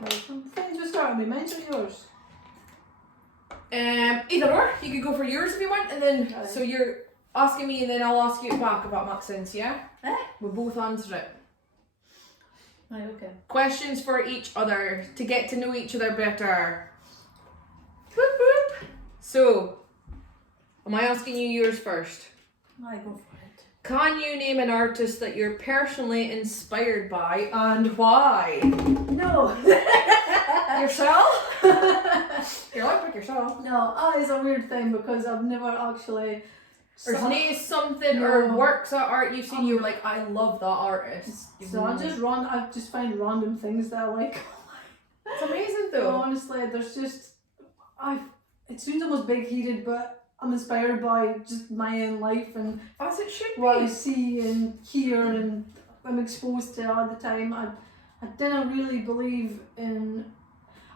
Right, I'm fine to start with me. Mine's or yours? Either or. You could go for yours if you want, and then Right. so you're asking me, and then I'll ask you back if that makes sense. Yeah. We'll both answer it. Right, okay. Questions for each other to get to know each other better. Whoop whoop. So, am I asking you yours first? I go for it. Can you name an artist that you're personally inspired by and why? No. Yourself? You're allowed to pick yourself. No, that is a weird thing because I've never actually. There's no something or works of art you've seen you're like, I love that artist. So I just find random things that I like. It's amazing though. So honestly, there's just it seems almost big-headed, but I'm inspired by just my own life and as it should be. what I see and hear and I'm exposed to all the time. I didn't really believe in.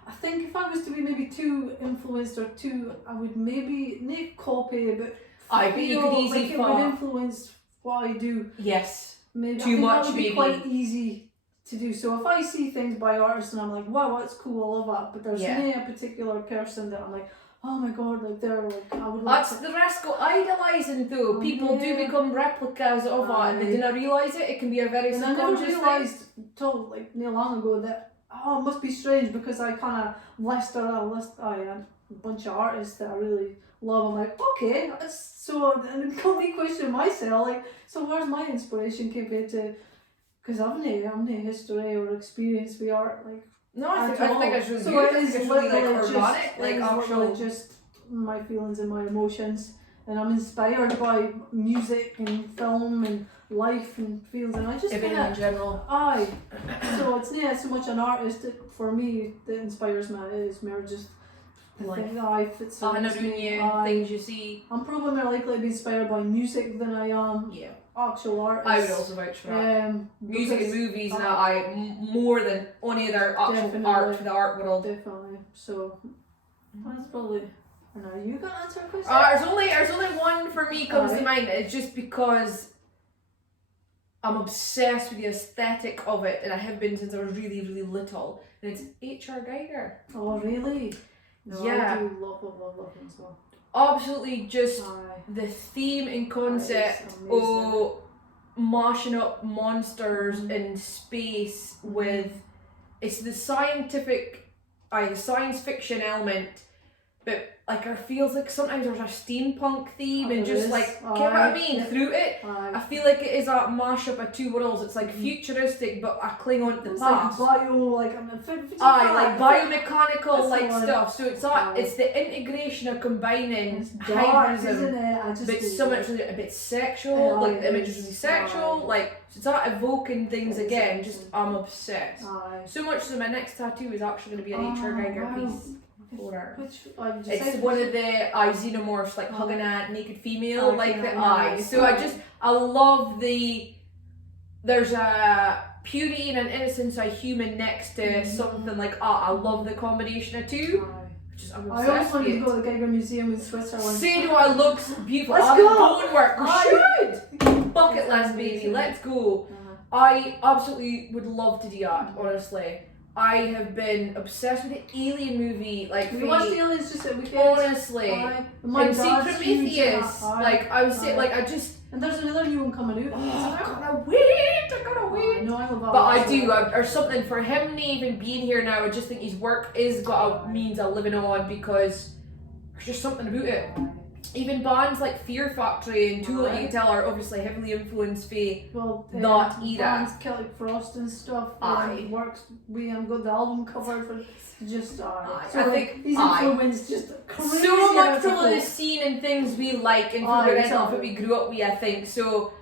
I think if I was to be maybe too influenced or too, I would maybe not copy, but I bet you could easily like it would influence what I do. Yes. Maybe Too much, that would be maybe. quite easy to do. So if I see things by artists and I'm like, wow, that's cool, I love that. But there's no a particular person that I'm like, oh my god, like they're like I would like. That's the risk of idolising though. People do become replicas of it and they didn't realise it. It can be a very subconscious thing. I never realised till like not long ago that it must be strange because I kind of list a bunch of artists that I really love. I'm like, okay, so and it me question myself like, so where's my inspiration compared to? Because I'm no history or experience with art like. No, I think it's really so good. it is It's really like literally organic, like actual. just my feelings and my emotions, and I'm inspired by music and film and life and feels, and I just everything in general. So it's not so much an artist for me that inspires me. It's more just life. It's things you see. I'm probably more likely to be inspired by music than I am actual artists. I would also vouch for that. Music and movies and that more than any other actual art for the art world. Definitely. So that's probably. And are you gonna answer a question? There's only one for me comes to mind. It's just because I'm obsessed with the aesthetic of it, and I have been since I was really, really little. And it's H.R. Giger. Oh really? No, yeah. I do love him as well. Absolutely, just the theme and concept of mashing up monsters in space with it's the science fiction element, but like it feels like sometimes there's a steampunk theme and just like get what I mean through it. I feel like it is a mashup of two worlds. It's like futuristic, but I cling on to the past. Like biomechanical like stuff. So it's the integration of combining hybridism, but so much a bit sexual. Like the image is really sexual. Like so it's not evoking things again. Just I'm obsessed. So much so my next tattoo is actually going to be an H.R. Giger piece. It's one of the xenomorphs like hugging a naked female like the eye. So I love there's a purity and an innocence of a human next to something like I love the combination of two. I'm I always wanted to go to the Giger Museum in Switzerland. Say do I looks beautiful. Let's go! Don't work. We should. Bucket list, baby. Let's go. I absolutely would love to do that, honestly. I have been obsessed with the Alien movie, like we watched Aliens just at weekend. Honestly, and see Prometheus. Like I was saying, like I just. And there's another new one coming out. I gotta wait. No, I love that. But I do, or something for him not even being here now. I just think his work is got a means of living on because there's just something about it. Even bands like Fear Factory and Tool, you can tell, are obviously heavily influenced by that era. Bands Celtic Frost and stuff. Works. We have got the album cover for just. So I think he's influenced just crazy. So much from the scene and things we like and from what we grew up with. I think so.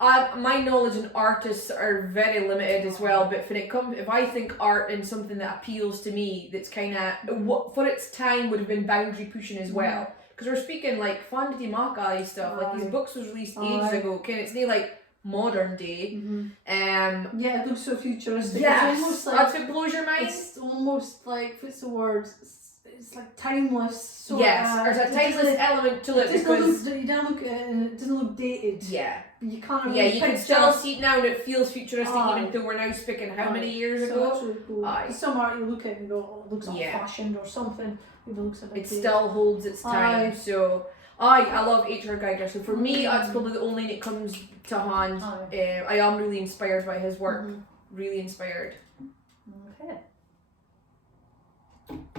My knowledge in artists are very limited as well. But when it comes, if I think art and something that appeals to me, that's kind of for its time would have been boundary pushing as well. Because we're speaking like Fantasy Macaulay stuff, like his books was released ages ago, it's not like modern day. Yeah, it looks so futuristic. Yes, it's almost like, that's what blows your mind. It's almost like, what's the word? It's like timeless. Yes, there's a timeless element to it. You don't look at it and it doesn't look dated. Yeah. you can't Yeah, really you can picture. still see it now and it feels futuristic Aye. even though we're now speaking how many years So ago. that's really cool. Aye. Some art you look at and you go, oh, it looks Yeah. old-fashioned or something. It looks a bit It dated. still holds its time. Aye. So I love H.R. Geiger. So for me, that's probably the only that comes to hand. Aye. I am really inspired by his work. Mm-hmm. Really inspired. Okay.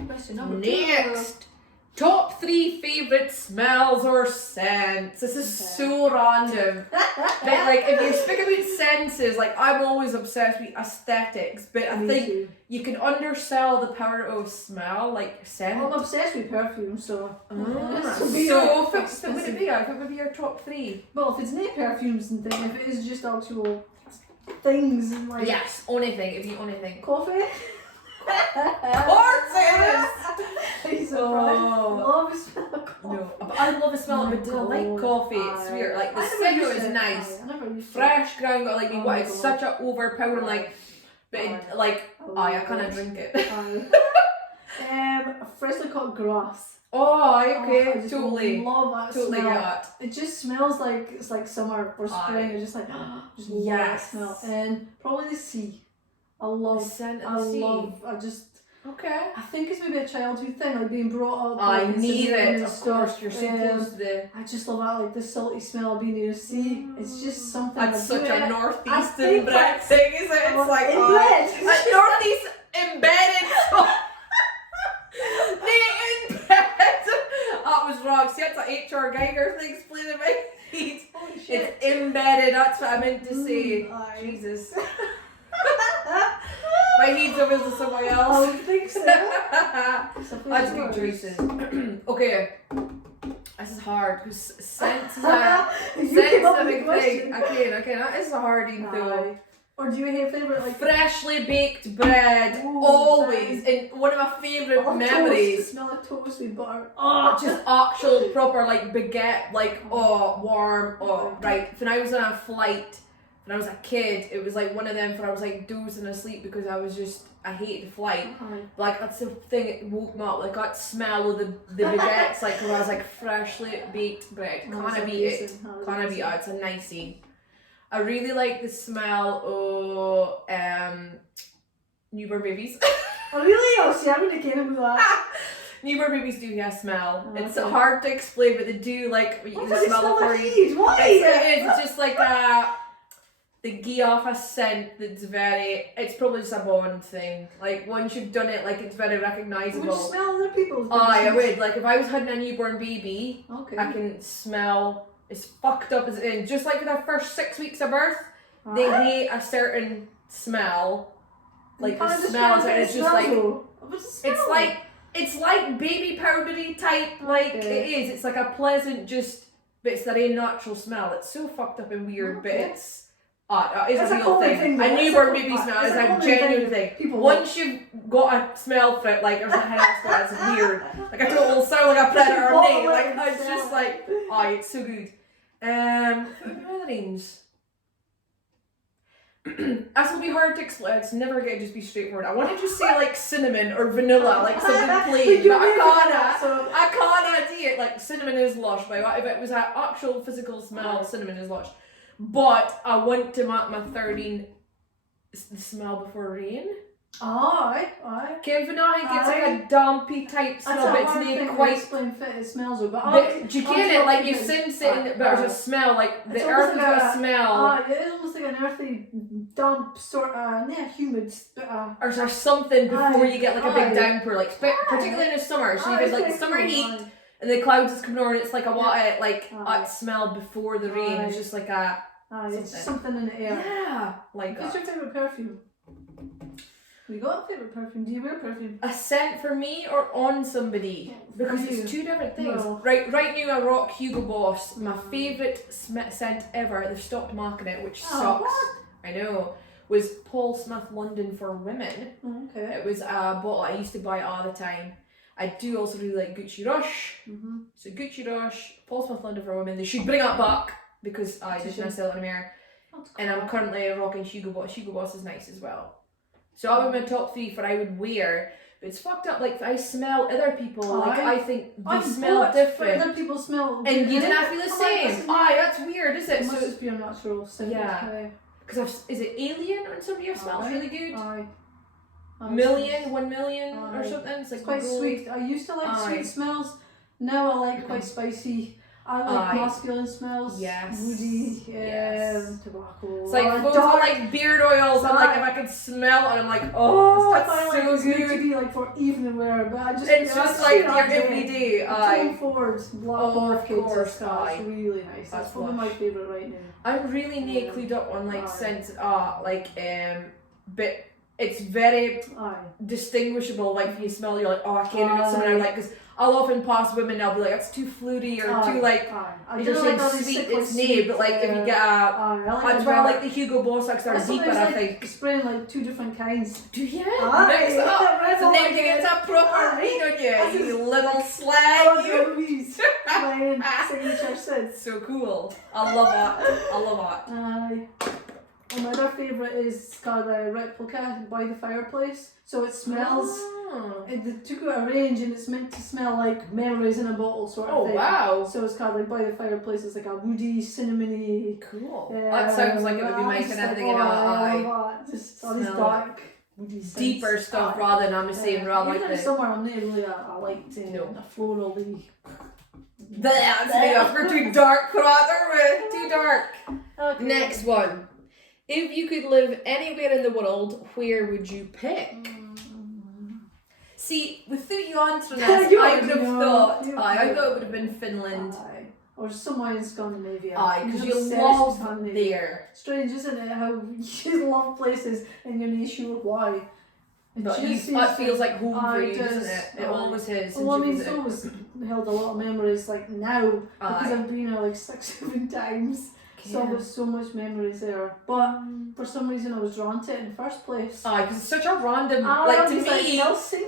Question number Next, top 3 favourite smells or scents. This is so random. But like, if you speak about senses, like I'm always obsessed with aesthetics, but I think you can undersell the power of smell, like scent. I'm obsessed with perfume, so. So what would it be? I think would be your top 3. Well, if it's not perfumes and things, if it is just actual things and like. Yes, only thing. If you only think. Coffee. Of course it is. Love the smell of coffee. No, but I love the smell of it. I like coffee. It's weird. Like the scent is nice. Fresh ground, but like what? It's such a overpowering like. But it, like, I kind of drink it. Freshly cut grass. Oh, okay, I just totally. love that Totally smell. get that. It just smells like it's like summer or spring. It's just like just love that smell. And probably the sea. I love the scent of the sea. Okay. I think it's maybe a childhood thing, like being brought up. I like, need it. and Of stuff. course, you're so close to the. I just love that, like the salty smell of being near the sea. It's just something. That's such a northeastern think bread thing, isn't it? It's like bread. a northeast embedded. That was wrong. See, that's an H.R. Geiger thing explaining my heat. It's embedded. That's what I meant to say. Jesus. My heat's over to somebody else. I would think so. That's good choices. Okay. This is hard because sense is a big thing. Okay, that is a hardie though. Or do you have favourite like freshly baked bread? Ooh, always. And one of my favourite memories. Toast. The smell of toast with butter. Oh, just actual proper like baguette, like warm. Oh, right. When I was on a flight, when I was a kid, it was like one of them. For I was like dozing asleep because I hated the flight. Like that's the thing that woke me up. Like that smell of the baguettes. Like when I was like freshly baked bread. Can't beat it. Can't beat it. It's a nicey. I really like the smell of newborn babies. Oh really? Oh, see, I'm gonna get into that. Newborn babies do have smell. It's hard to explain, but they do like the smell of babies. Why? It's just like they give off a scent that's very. It's probably just a bond thing. Like once you've done it, like it's very recognisable. Would you smell other people's? I would. Like if I was hugging a newborn baby, I can smell. As fucked up as it is. Just like with their first 6 weeks of birth, they hate a certain smell. Like the smell is it's just like it's like baby powdery type. Like it is. It's like a pleasant but it's their own natural smell. It's so fucked up and weird, but it's a real thing. A newborn baby smell is a genuine thing. Once you've got a smell for it, like there's a house that's weird. Like I don't sound like a predator or me. Like it's just like it's so good. Other names. This will be hard to explain. It's never going to just be straightforward. I wanted to say like cinnamon or vanilla, like something plain, but I can't do it. Like cinnamon is lush, but if it was an actual physical smell, cinnamon is lush. But I want to mark my third in the smell before rain. Aye. Kevin, I think it's like a dampy type smell, but it's not quite. Explain fit it smells of, but do you get it? Like you sense it, but there's a smell. Like the earth has got a smell. It is almost like an earthy, damp sort of, humid. Or is there something before you get like a big downpour, like particularly in the summer? So you get like summer heat, and the clouds is coming over, and it's like a smell before the rain. It's just like a. It's something in the air. Yeah, like. What's your favourite perfume? You got a favourite perfume? Do you wear perfume? A scent for me or on somebody? Because it's two different things. No. Right now I rock Hugo Boss. My favourite scent ever, they've stopped marketing it, which sucks. What? I know. Was Paul Smith London for Women. Okay. It was a bottle I used to buy it all the time. I do also really like Gucci Rush. So Gucci Rush, Paul Smith London for Women. They should bring that back because I just want to sell it in America. And I'm currently rocking Hugo Boss. Hugo Boss is nice as well. So I would my top 3 for I would wear, It's fucked up. Like I smell other people. Like I think they I smell bought different. Other people smell. And you didn't feel the Like, same. Aye, that's weird, is it? It must just be a natural scent. Yeah. Because is it Alien on somebody who smells really good? Aye. 1 million or something. It's like quite sweet. I used to like sweet smells. Now I like quite spicy. I like masculine smells. Yes. Woody. Tobacco. It's like those are like beard oils. I'm like, if I could smell it, I'm like, oh, it's so like, good. It's meant to be like for evening wear, but I just it's just like your everyday. Tom Ford's black orchids and stuff. Aye. It's really nice. That's probably my favourite right now. I'm really clued up on like scents. But it's very distinguishable. Like if you smell, you're like, oh, I can't get something I like, because I'll often pass women and I'll be like, that's too fruity or too like, you're saying sweet, it's nay, but like if you get that's why I like the Hugo Boss, because they're deeper, I think. Spraying like 2 different kinds. Do you? Mix it up. So then you get that proper read on you little slag. My signature scent. So cool. I love that. Another favourite is called a replica by the fireplace. So it smells. They took out a range and it's meant to smell like memories in a bottle sort of thing. Oh wow! So it's called like by the fireplace. It's like a woody, cinnamony. Cool. That sounds like it would be making everything in a just all these dark, woody deeper stuff rather than I'm just saying rather like the somewhere I'm not really I like a florally. We're too dark for that, aren't we? Too dark. Okay. Next one. If you could live anywhere in the world, where would you pick? See, without you answering this, I would have thought it would have been Finland. Or somewhere in Scandinavia. Because you love there. Strange, isn't it, how you love places and you're not sure why. But it feels like home for you, doesn't it? It always is. Well, I mean, it's always held a lot of memories, like now, because I've been there like 6-7 times. So there's so much memories there, but for some reason I was drawn to it in the first place. Because it's such a random, like to me,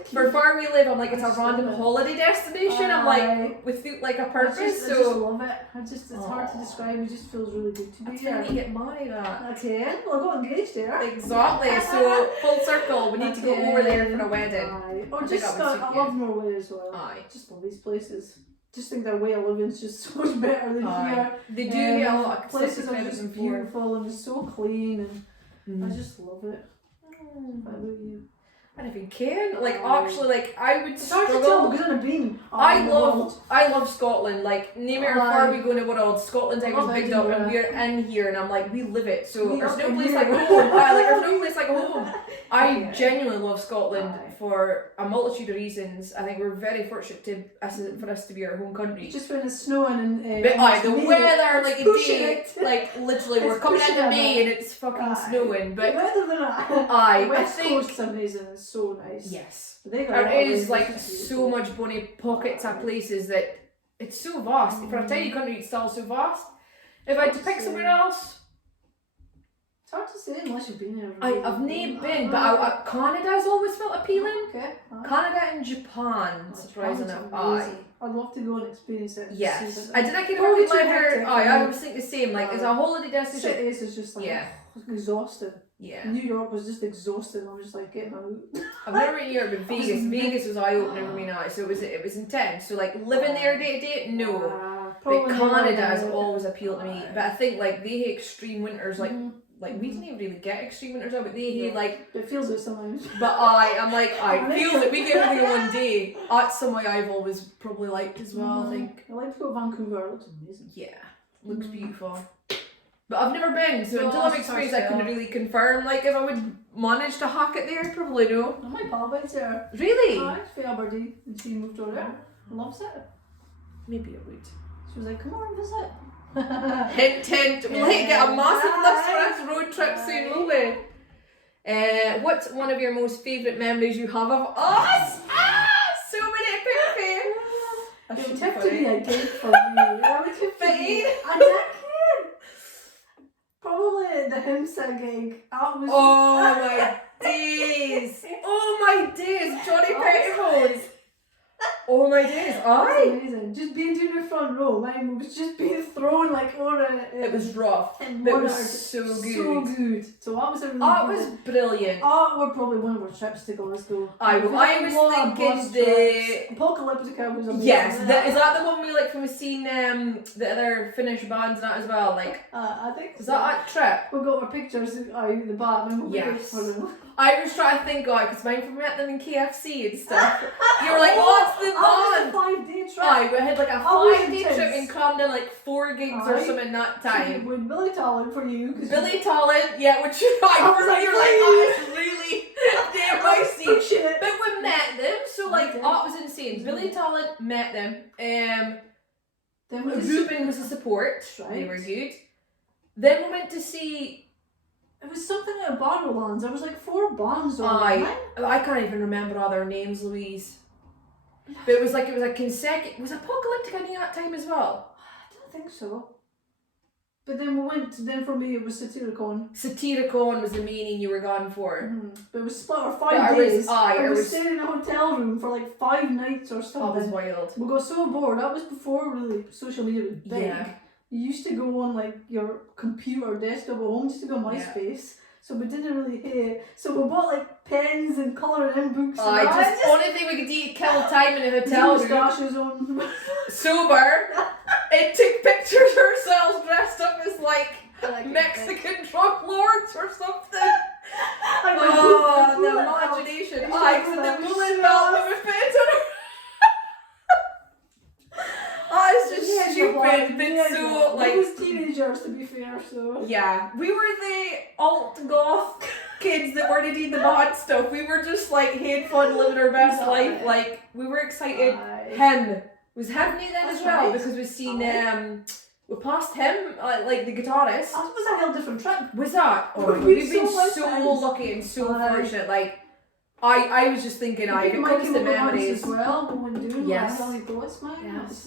for where we live, I'm like, it's a random holiday destination. I'm like, with like a purpose. I just love it. It's hard to describe. It just feels really good to be there. That's when you get married Okay, well I got engaged there. Exactly. So full circle. We need to go over there for a wedding. Or just I love Norway as well. Just love these places. Just think their way of living is just so much better than here. They do get a lot of places are just beautiful and so clean, and I just love it. What about you? I don't even care. Like actually, like I would struggle. It's hard to tell because I've been. I love Scotland. Like no matter where we go in the world, Scotland's like big up, and we're in here, and I'm like, we live it. So there's no place like home. There's no place like home. I genuinely love Scotland for a multitude of reasons. I think we're very fortunate for us to be our home country. Just when it's snowing and the weather, like a day, like literally we're coming into May and it's fucking snowing. But better than that. I think Coast amazing. It's so nice. Yes, there is like so much bonny pockets of places that it's so vast. For a tiny country, it's still so vast. If I had to pick somewhere else. It's hard to say unless you've been there. I've never been, but Canada's always felt appealing. Okay. Canada and Japan, surprisingly. I'd love to go and experience it. Yes. I did. I could live there. I was thinking the same. Like, as a holiday destination. Cities is just like exhausting. Yeah. New York was just exhausting. I was just like getting out. I've never been to New York, but Vegas was eye-opening for me now. So it was intense. So like living there day to day, no. But Canada has always appealed to me. But I think like they hate extreme winters, like. Like we didn't even really get extreme winters, but they hate like. It feels it sometimes. But I feel that we get over one day. That's somewhere I've always probably liked as well. I think. I like to go to Vancouver. It looks amazing. Yeah, looks beautiful. But I've never been, so until I've experienced, I couldn't really confirm. Like if I would manage to hack it there, probably no. My pal went there. Really? It's for Aberdeen, and she moved over there. Loves it. Maybe I would. She was like, "Come on, visit." Hint, hint. We'll get a massive list for us road trip soon, will we? What's one of your most favourite memories you have of us? So many epic. It would have to be a date for me. I would have to be a decade. Probably the Himsa gig. Oh my days! Oh my days! Johnny Pettibones! Oh my days! Amazing. just being down the front row, mine was just being thrown like over it was rough, but it was so good. So good. So that was a really Oh, good it was brilliant. Oh, we're probably one of our trips to Glasgow. I was thinking the Apocalyptica was amazing. yes, is that the one we like from we seen the other Finnish bands and that as well? Like I think is that trip? We got our pictures out the back and we yes. for them. I was trying to think, because mine met them in KFC and stuff. You were like, what's the band? A 5-day trip. Aye, we had like a 5-day trip and crammed in like 4 gigs or something that time. With Billy Talent for you. Billy Talent, yeah, which you're like, oh, it's really damn my scene. But we met them, so like, it was insane. Billy Talent met them. Ruben was the support. Right. They were good. Then we went to see. It was something at Barrowlands. There was like 4 bands on I can't even remember all their names, Louise. But it was a consecutive. Was Apocalyptic any that time as well? I don't think so. But then for me it was Satyricon. Satyricon was the meaning you were gone for. Mm-hmm. But it was split over 5 days. I was staying in a hotel room for like 5 nights or something. That was wild. We got so bored. That was before really social media was big. Yeah. You used to go on like your computer desktop at home, used to go MySpace. Yeah. So we didn't really hate. So we bought like pens and colouring in books. Only thing we could do to kill time in a hotel room. Sober. It took pictures ourselves dressed up as like Mexican drug lords or something. The imagination. The bullet belt with a fit on her. Oh, it's just stupid, but so like. We was teenagers, to be fair, so. Yeah, we were the alt goth kids that were to do the bad stuff. We were just like had fun, living our best life. Like we were excited. Him was happening then as well because we seen we passed him like the guitarist. That was a hell different trip. Was that? Oh, we've been so lucky and so fortunate. Like. I was just thinking, if it comes to memories as well, we went doing yes. Yes. Yes.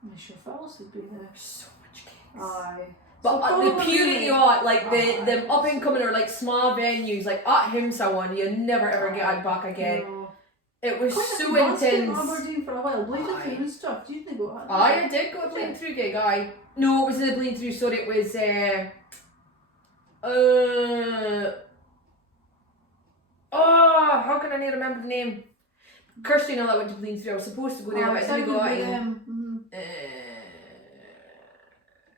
I'm sure Phyllis would be there. So much kids. Aye. But so the purity of it, like the up and coming or like small venues, like at Himsa one, you never ever get it back again. No. It was so intense. Aberdeen for a while, Bleeding Through and stuff. Do you think go? I did go to Bleeding Through gig. No, it was the Bleeding Through. Sorry, it was how can I not remember the name? Kirsty and all that went to Bleeding Through. I was supposed to go there, but I didn't go out.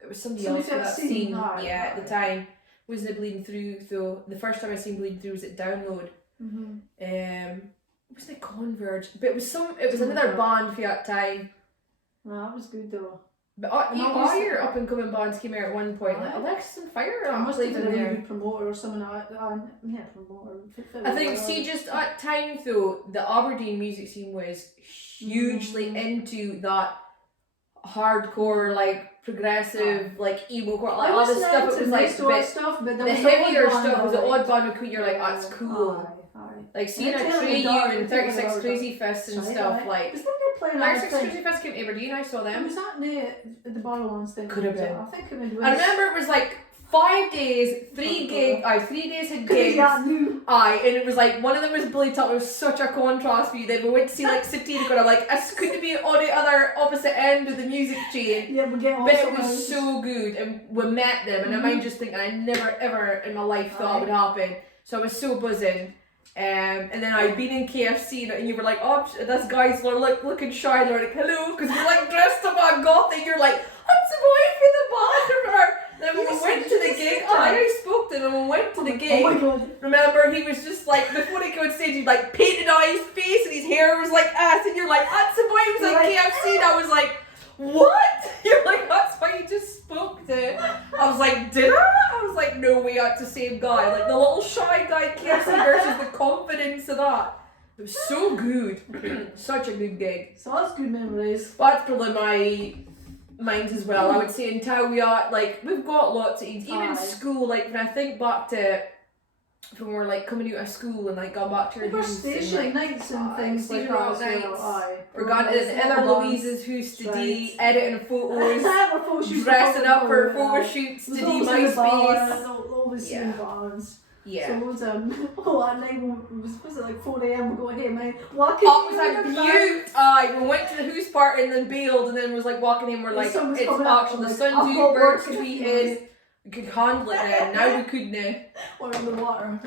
It was somebody else for that scene. At the time. Wasn't it Bleeding Through? So the first time I seen Bleeding Through was at Download. Wasn't it Converge? But it was another band for that time. No, that was good though. But all your up and coming bands came out at one point, like Alexis and Fire. I must have been a really good promoter or something like that. Promoter. I think, just at time though, the Aberdeen music scene was hugely into that hardcore, like progressive, like emo core, like all this stuff. It was like but the heavier stuff was the odd band with you're like, that's cool. Like seeing a Trey You and 36 Crazy Fists and stuff like. 36 Crazy Fists came to Aberdeen. I saw them. Was that the Barrowlands thing? Could have been. I think it was. I remember it was like 5 days, 3 gigs. 3 days had gigs. And it was like one of them was Billy Talent. It was such a contrast for you. Then we went to see like Satyricon. I'm like, this couldn't be on the other opposite end of the music chain. Yeah, we get on. But it was so good, and we met them. And I'm just thinking, I never ever in my life thought it would happen. So I was so buzzing. And then I'd been in KFC and you were like, oh, this guy's looking shy, like, hello, because we're like dressed up on goth and you're like, what's the boy for the bathroom? Then when we went to the gig, I spoke to him and we went to the gig. Oh my God. Remember, he was just like, before he could stage, he like painted on his face and his hair was like ass and you're like, that's the boy who was like KFC, and I was like, what? You're like, that's why you just spoke to. I was like, did I? I was like, no way, that's the same guy. Like the little shy guy KFC versus the confidence of that. It was so good. Such a good gig. So that's good memories. That's probably my mind as well. I would say in town we are, like, we've got lots of eats. Even school, like when I think back to when we were like coming out of school and like gone back to our house station and, like, nights and things like that. We're going to the other Louise's house to do editing photos, dressing up for photo shoots to do MySpace. Always bars. Yeah. So loads of at night we was it like 4 a.m. we go, hey man, It walking. was like beaut. Aye, we went to the house party and then bailed, and then was like walking in. We're like, it's actually the sun's out, birds tweeting. We could handle it then. Now we couldn't. Or in the water.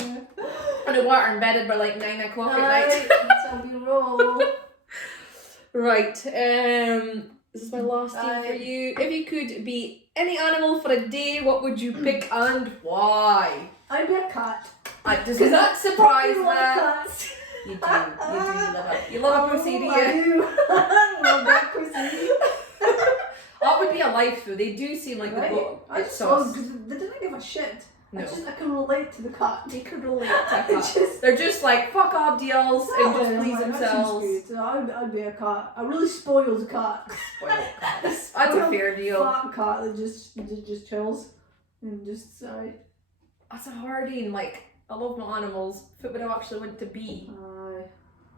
In the water, embedded by like 9 o'clock at night. That's how we roll. Right. This is my last thing for you. If you could be any animal for a day, what would you pick and why? I'd be a cat. Does that surprise that? Cats. You do love it. You love a pussy, do you? I do. I love that pussy. That would be a life though. They do seem like the book. It's sauce. They didn't give a shit. No. I can relate to the cat. They could relate to a cat. They're just like fuck off deals and just please themselves. I'd be a cat. A really spoiled cat. Spoiled cat. That's a fair deal. Fat cat that just chills and just sorry. That's a hardie. Like I love my animals. If it would have actually went to be.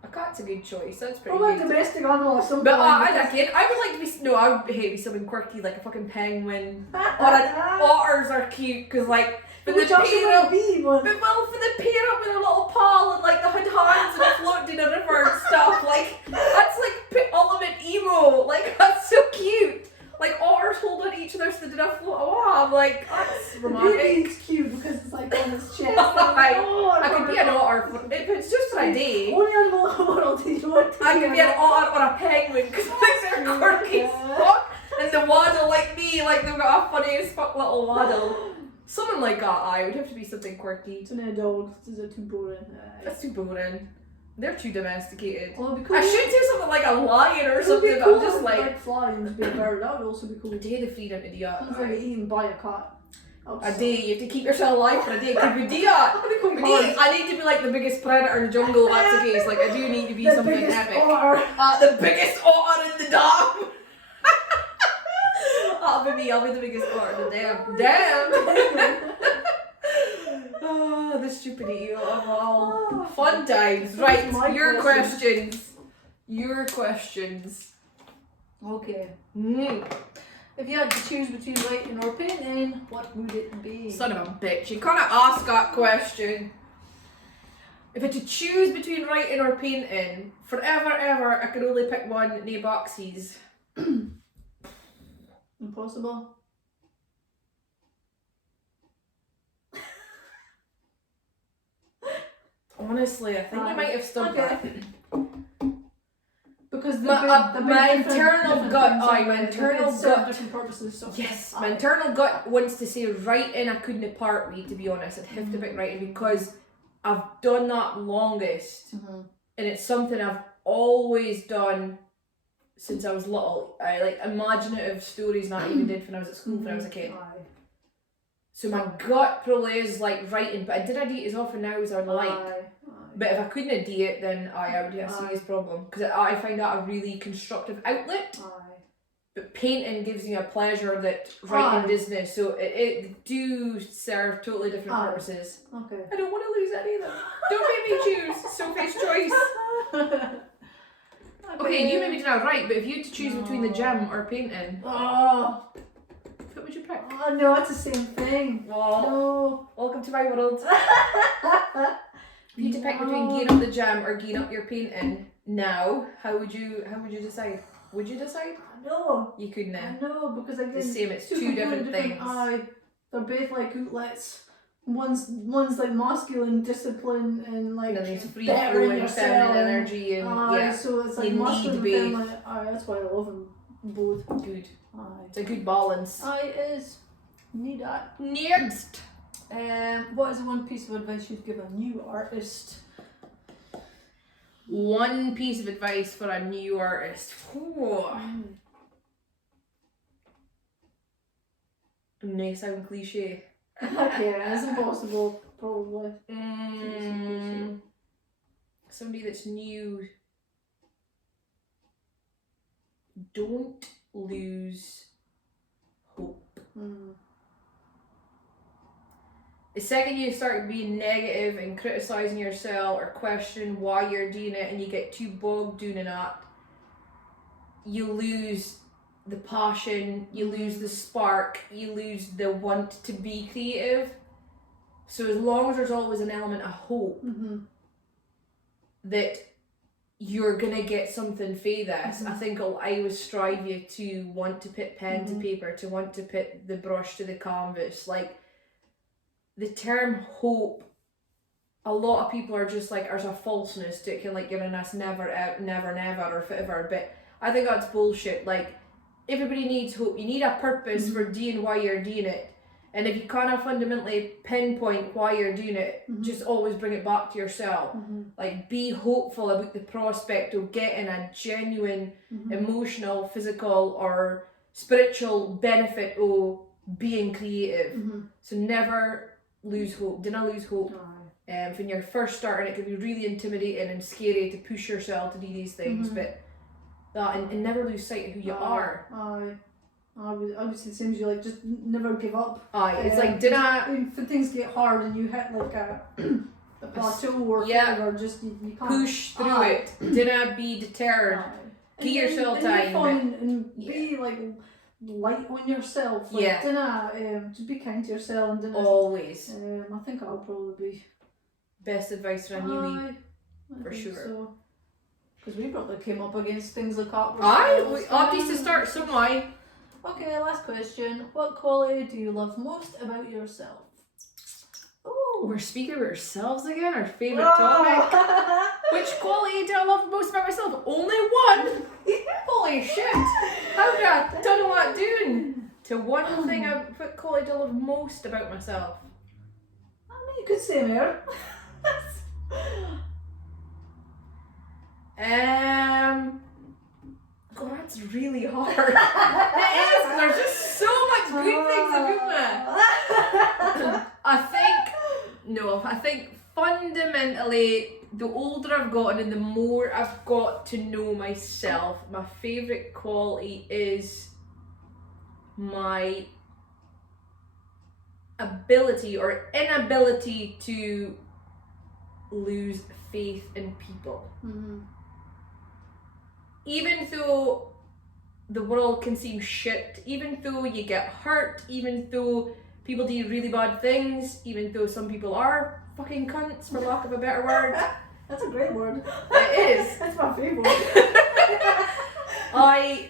A cat's a good choice. That's pretty good. Good. Domestic animal or something. But I would like to be. No, I would hate to be something quirky like a fucking penguin. Otters are cute because like. But the pair up, for the pair up with a little pal and like the hood hands and float down a river and stuff, like that's like ultimate emo. Like that's so cute. Like otters hold on to each other so they don't float away. I'm like that's romantic. It's cute because it's like on his chest. I could be an otter if it's just for a day. Only animal in the world you want to I could be an otter or a penguin because they're quirky as fuck. And the waddle like me, like they've got a funny as fuck little waddle. Someone like that, I would have to be something quirky. It's an dog. Is it too boring? That's too boring. They're too domesticated. Well, cool. I should say something like a lion or something, cool but I'm just like flying and be a bird. That would also be cool. a day to freedom to do that. Sounds like eaten by a cat. A day, you have to keep yourself alive for a day. Could we do that? I need to be like the biggest predator in the jungle. That's the case. Like I do need to be something epic. The biggest otter in the dam. That'll be me. I'll be the biggest otter in the dam. Damn. Oh, the stupidity of all. Fun times. Right, your questions. Your questions. Okay. Mm. If you had to choose between writing or painting, what would it be? Son of a bitch, you can't ask that question. If I had to choose between writing or painting, forever ever, I could only pick one, nae boxies. Impossible. Honestly, I think I might have stumped that. Because my internal gut, my internal gut. Different purposes. So yes, my internal gut wants to say writing. I couldn't part with, to be honest. I'd have to pick writing because I've done that longest, and it's something I've always done since I was little. I like imaginative stories that I even did when I was at school when I was a kid. So my gut probably is like writing, but I did do it as often now as I would like. But if I couldn't do it, then I would have a serious problem because I find that a really constructive outlet. But painting gives me a pleasure that writing doesn't. So it do serve totally different purposes. Okay. I don't want to lose any of them. Don't make me choose. Sophie's choice. Okay, you maybe didn't write, but if you had to choose between the gym or painting, what would you pick? Oh no, it's the same thing. Well, no. Welcome to my world. If you had to pick between getting up the gym or getting up your painting now, how would you decide? Would you decide? No. You couldn't. I know, because again, the same. It's two different things. They're both like outlets. One's like masculine discipline and like and then there's free flowing feminine energy and so it's like masculine and feminine. That's why I love them both. Good. It's a good balance. It is. Need that. Next. What is one piece of advice you'd give a new artist? One piece of advice for a new artist. May sound cliche. Okay, that's impossible, probably. Somebody that's new. Don't lose hope. The second you start being negative and criticising yourself or questioning why you're doing it and you get too bogged doing it, you lose the passion, you lose the spark, you lose the want to be creative. So as long as there's always an element of hope that you're gonna get something for this, I think it'll always strive you to want to put pen to paper, to want to put the brush to the canvas. Like, the term hope, a lot of people are just like, there's a falseness to it, kind of like giving us never, never, or whatever. But I think that's bullshit. Like, everybody needs hope. You need a purpose for doing why you're doing it. And if you kind of fundamentally pinpoint why you're doing it, just always bring it back to yourself. Like, be hopeful about the prospect of getting a genuine emotional, physical or spiritual benefit of being creative. So never lose hope. Do not lose hope. When you're first starting, it can be really intimidating and scary to push yourself to do these things, but that and never lose sight of who you are. I would say the same as you, like, just never give up. It's like, did I... When things get hard and you hit like a plateau or whatever, just you can't... Push through it. Did I be deterred? Give yourself time. And be like light on yourself. Like, just be kind to yourself. And always. I think that'll probably be... best advice for a newbie. For sure. So. Because we probably came up against things like that. We obviously to start some way. Okay, last question. What quality do you love most about yourself? Oh, we're speaking about ourselves again, our favourite topic. Which quality do I love most about myself? Only one? Holy shit. How did I don't know what I'm doing? To one thing, what quality do I love most about myself? I mean, you could say more. God, that's really hard. It is, because there's just so much good things about me. I think fundamentally, the older I've gotten and the more I've got to know myself, my favourite quality is my ability or inability to lose faith in people. Even though the world can seem shit, even though you get hurt, even though people do really bad things, even though some people are fucking cunts, for lack of a better word. That's a great word. It is. That's my favourite. I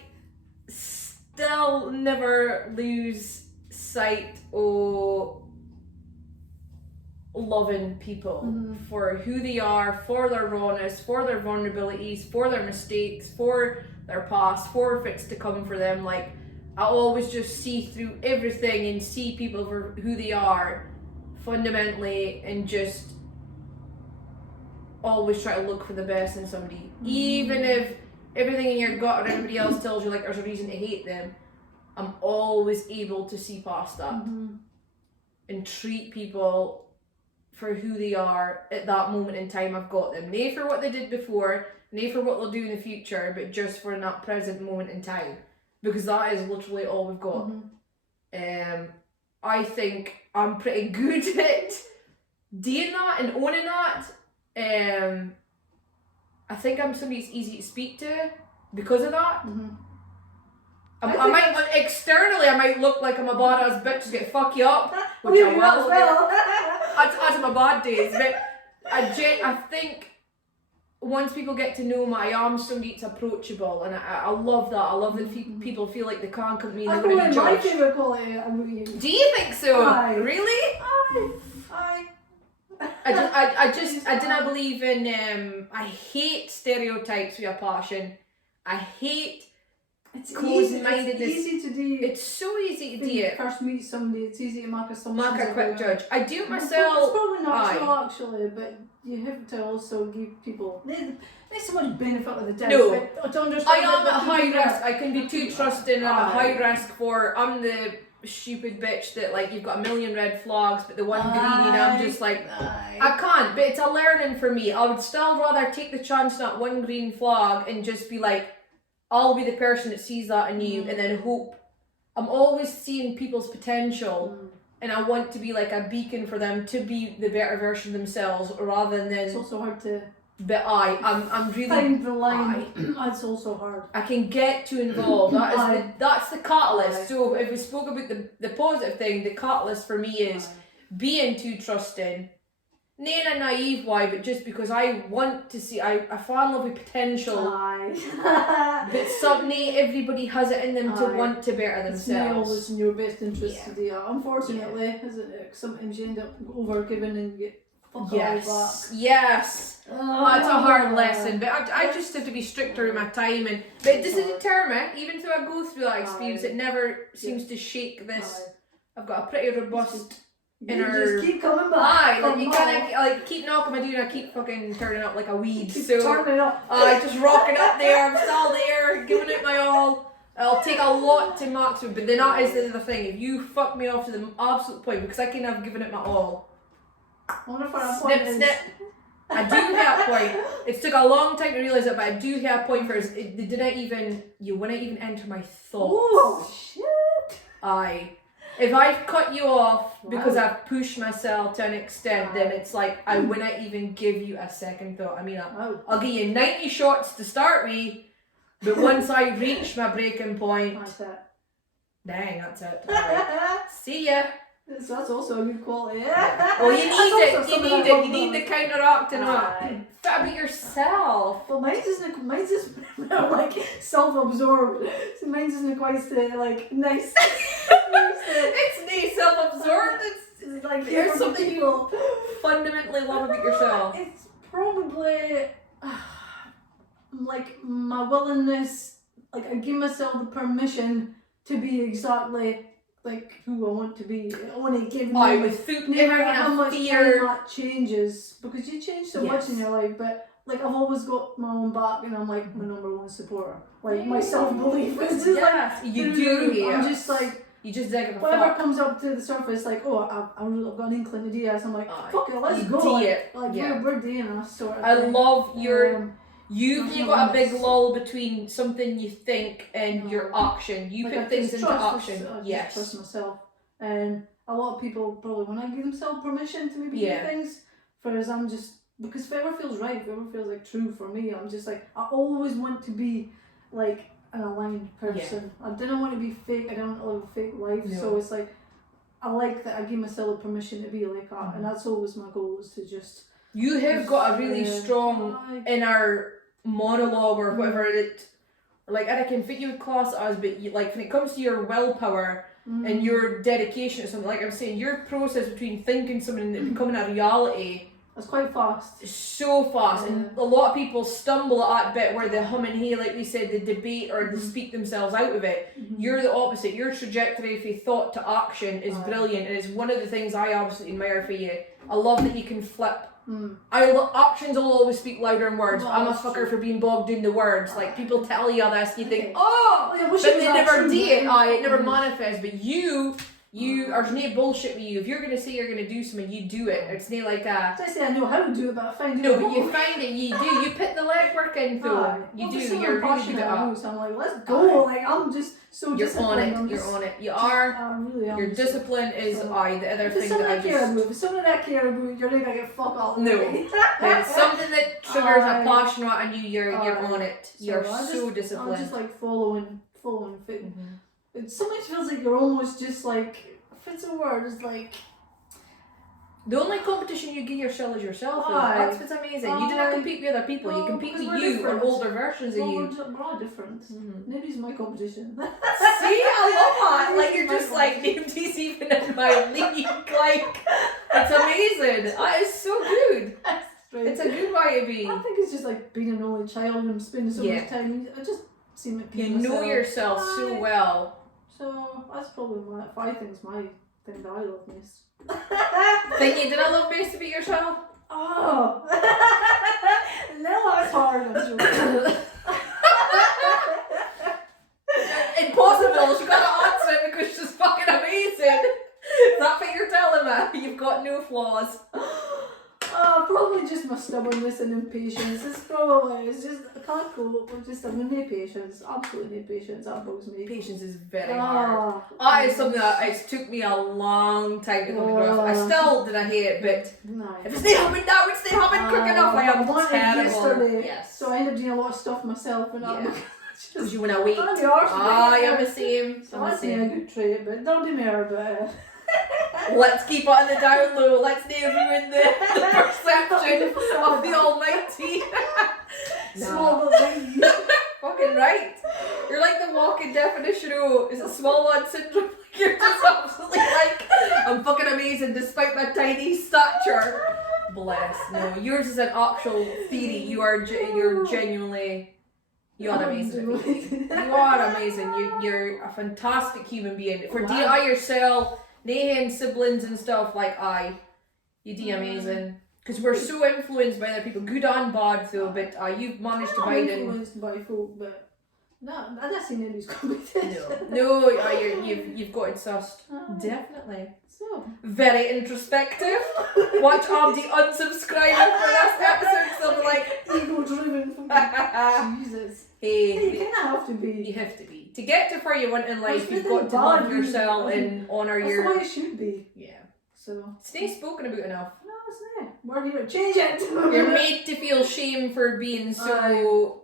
still never lose sight of loving people for who they are, for their rawness, for their vulnerabilities, for their mistakes, for their past, for if it's to come for them. Like, I always just see through everything and see people for who they are fundamentally, and just always try to look for the best in somebody. Even if everything in your gut or everybody else tells you like there's a reason to hate them, I'm always able to see past that and treat people for who they are at that moment in time I've got them. Nay for what they did before, nay for what they'll do in the future, but just for in that present moment in time. Because that is literally all we've got. I think I'm pretty good at doing that and owning that. I think I'm somebody that's easy to speak to because of that. I might externally I might look like I'm a badass bitch who's gonna fuck you up, which I will. That's my bad days, but I think once people get to know me, I am somebody that's approachable, and I love that. I love that people feel like they can't come to me and they're going to be judged. My favourite quality about you. Do you think so? Aye. Really? Aye. I didn't believe in. I hate stereotypes with a passion. I hate closed-mindedness. It's easy to do. It's so easy to do. When you first meet somebody, it's easy to make assumptions. Mark a quick judge. I do it myself. It's probably natural actually, but you have to also give people. There's so much benefit of the doubt. No, but to understand I am at high risk. risk. I can be too trusting. And I'm at high risk for. I'm the stupid bitch that like you've got a million red flags, but the one green, and I'm just like I can't. But it's a learning for me. I would still rather take the chance on that one green flag and just be like, I'll be the person that sees that in you, and then hope. I'm always seeing people's potential, and I want to be like a beacon for them to be the better version of themselves, rather than. It's also hard to. But I'm really find the line. That's also hard. I can get too involved. That's the catalyst. So if we spoke about the positive thing, the catalyst for me is being too trusting. Not in a naive way, but just because I want to see, I fall in love with potential. But not everybody has it in them to want to better themselves. It's not always in your best interest to do that. Unfortunately, isn't it? Sometimes you end up over-giving and get fuck all back. Yes. That's a hard lesson, but I just have to be stricter with my time. But it doesn't deter me, even though I go through that experience, it never seems to shake this. I've got a pretty robust inner... Just keep coming back. Like you gotta keep knocking my door and I keep fucking turning up like a weed. Keep turning up. Just rocking up there, I'm still there, giving it my all. It'll take a lot to max me, but then that is the other thing. If you fuck me off to the absolute point, because I can have given it my all. I wonder if that point is... Snip. I do have a point. It took a long time to realise it, but I do have a point for it. You wouldn't even enter my thoughts. Oh shit! If I've cut you off because I've pushed myself to an extent, then it's like I wouldn't even give you a second thought. I mean, I'll give you 90 shots to start with, but once I reach my breaking point, that's it. Dang, that's it. Right. See ya. So that's also a good quality. Oh, you need it. You need the counteracting up. But about yourself. Well, mine's just like self-absorbed. So mine's isn't quite like nice. It's nice, self-absorbed. It's like there's something you fundamentally love about yourself. It's probably like my willingness. Like I give myself the permission to be exactly like who I want to be. I want to give me with food, never how much time that changes, because you change so much in your life. But like I've always got my own back, and I'm like my number one supporter. Like my self-belief is just like you do. I'm just like you just dig whatever comes up to the surface. Like I've got an inkling to do this. I'm like fuck it, let's go. We're doing this sort of I thing. love your. You've got a big lull between something you think and your action. You put things into action. I trust myself. And a lot of people probably when I give themselves permission to maybe do things, whereas I'm just, because if it ever feels right, if it ever feels like true for me, I'm just like, I always want to be like an aligned person. I didn't want to be fake. I don't want to live a fake life. No. So it's like, I like that I give myself permission to be like that. And that's always my goal, is to just... You have got a really strong inner monologue or whatever like I can fit you with class as, but like when it comes to your willpower and your dedication to something, like I'm saying, your process between thinking something and becoming a reality, it's quite fast. It's so fast, and a lot of people stumble at that bit where they hum and hey, like we said, the debate or they speak themselves out of it. You're the opposite. Your trajectory from thought to action is brilliant, and it's one of the things I absolutely admire for you. I love that you can flip. Actions will always speak louder than words. I'm a fucker for being bogged in the words. Like people tell you this, and you think, but they never do it. It never manifests. But you there's no bullshit with you. If you're gonna say you're gonna do something, you do it. It's not like I say I know how to do it, but I find it. No, but you find it. You do. You put the legwork in though. You do. You're really good at it. So I'm like, let's go. Like I'm just so disciplined. You're on it. You are. I really am. Your discipline is the other thing that I just. If it's something that I care about, you're not gonna get fuck all. No. It's something that triggers a passion on you. You're on it. You're so disciplined. I'm just like following fit. It sometimes feels like you're almost just like, if it's a word, it's like the only competition you give yourself is yourself. That's what's amazing. You do not compete with other people. You compete with you or older versions of you. We're all different. Nobody's my competition. See, I love that. Like you're just like nobody's even in my league. Like it's amazing. That is so good. It's a good way to be. I think it's just like being an only child and spending so much time. I just seem like you know yourself so well. So that's probably I think it's my thing that I love most. Thing you didn't love most about yourself? Oh, no, that's hard. Impossible. She gotta answer it because she's fucking amazing. Is that what you're telling me? You've got no flaws. Probably just my stubbornness and impatience. It's just I can't cope. I'm no patience. Absolutely no patience. That bugs me. Patience is very hard. That is something that it took me a long time to come across. I still did hate it, but if it's not happening now, it's not happening quick enough. I am terrible. Yes. So I ended up doing a lot of stuff myself, and because you want to wait. I am the same. So that's a good trait, but don't be mere about it. Let's keep it on the down low. Let's never ruin the perception of the Almighty. Small but mighty. Fucking right. You're like the walking definition of is it small lad syndrome? You're just absolutely like, I'm fucking amazing despite my tiny stature. Bless. No, yours is an actual theory. You're genuinely. You are amazing. You are amazing. You're a fantastic human being. For DI yourself, Nahan siblings and stuff like you do amazing. Because we're so influenced by other people, good and bad though. But you've managed to bide in. Influenced by folk, but no, I don't see anybody's competition. No, you've got it sussed. Definitely. So very introspective. Watch Abdi unsubscribing for this episode, so they're like ego driven. Jesus. Hey, you kind of have to be. You have to be to get to where you want in life. You've got to love yourself and honour your. That's the way it should be. Yeah. So it's not spoken about enough. No, it's not. We're here to change it. You're made to feel shame for being so.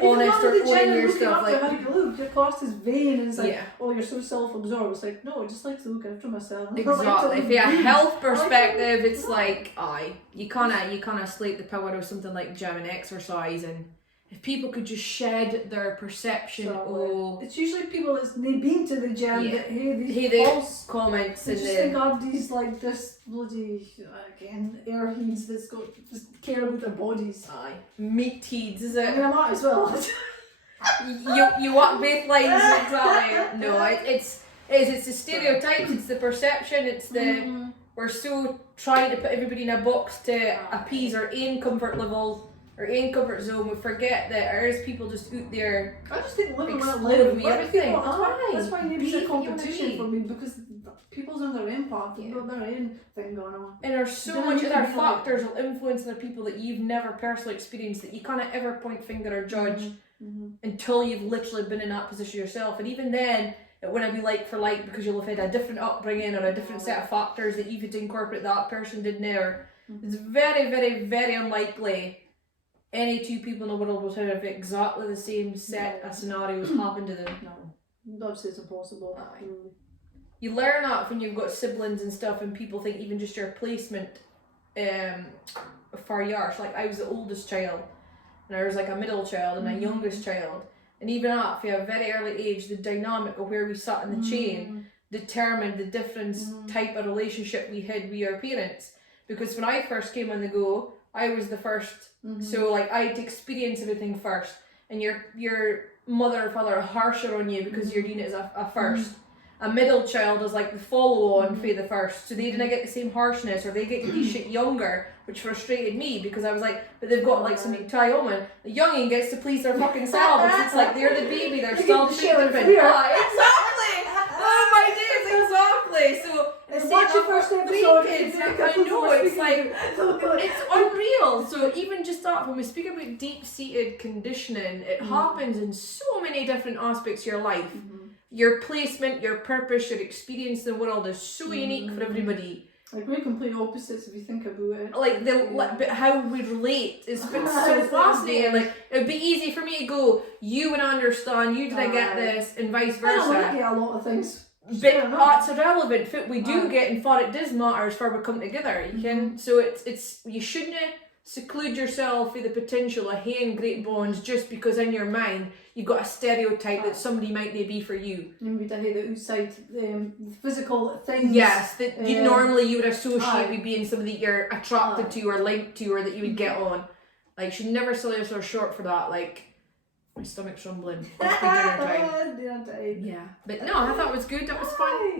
Honest or owning your stuff, like how you look, your cost is vain, and it's like, oh, you're so self-absorbed. It's like, no, I just like to look after myself. Exactly. From a health perspective, it's like, you can't slate the power of something like gym and exercise, and if people could just shed their perception it's usually people that's been to the gym that these false comments and just think of these like this bloody airheads that's got just care about their bodies. Meatheads, is it? I mean, I might as well. you walk both lines exactly. No, it's the stereotypes, it's the perception, it's the we're so trying to put everybody in a box to appease our own comfort level. Or in comfort zone, we forget that there's people just out there. I just think living without living. Everything. That's why maybe it's a competition for me, because people's on their own path, they've got their own thing going on. And there's so much other factors will influence other people that you've never personally experienced that you can't ever point finger or judge until you've literally been in that position yourself. And even then, it wouldn't be like for like, because you'll have had a different upbringing or a different set of factors that you've had to incorporate that person did never. It's very, very, very unlikely any two people in the world will have exactly the same set of scenarios happen to them. No, that's impossible. You learn that when you've got siblings and stuff, and people think even just your placement for yours. Like I was the oldest child, and I was like a middle child and a youngest child, and even at a very early age, the dynamic of where we sat in the chain determined the different type of relationship we had with our parents. Because when I first came on the go, I was the first, so like I had to experience everything first, and your mother or father are harsher on you because you're doing it as a first. A middle child is like the follow on for the first, so they didn't get the same harshness, or they get to do shit younger, which frustrated me because I was like, but they've got like something to tie on. The youngin gets to please their fucking selves. It's like they're the baby, they're still different. Exactly. Oh my days, exactly. So watch your first episode. Kids, I know it's like it's unreal. So even just that, when we speak about deep-seated conditioning, it happens in so many different aspects of your life. Your placement, your purpose, your experience in the world is so unique for everybody. Like we're complete opposites if you think about it. Like but how we relate is so fascinating. Like it'd be easy for me to go, you would understand, you didn't get this, and vice versa. I get a lot of things. But that's irrelevant. What we do get, and what it does matter is where we come together. You can so it's you shouldn't seclude yourself with the potential of having great bonds just because in your mind you've got a stereotype that somebody might be for you. Maybe to have the outside physical things. Yes, that you normally you would associate with being somebody that you're attracted to or linked to or that you would get on. Like you should never sell yourself short for that. Like my stomach's rumbling. It's dinner time. Dinner time. Yeah. But no, I thought it was good. That was fun.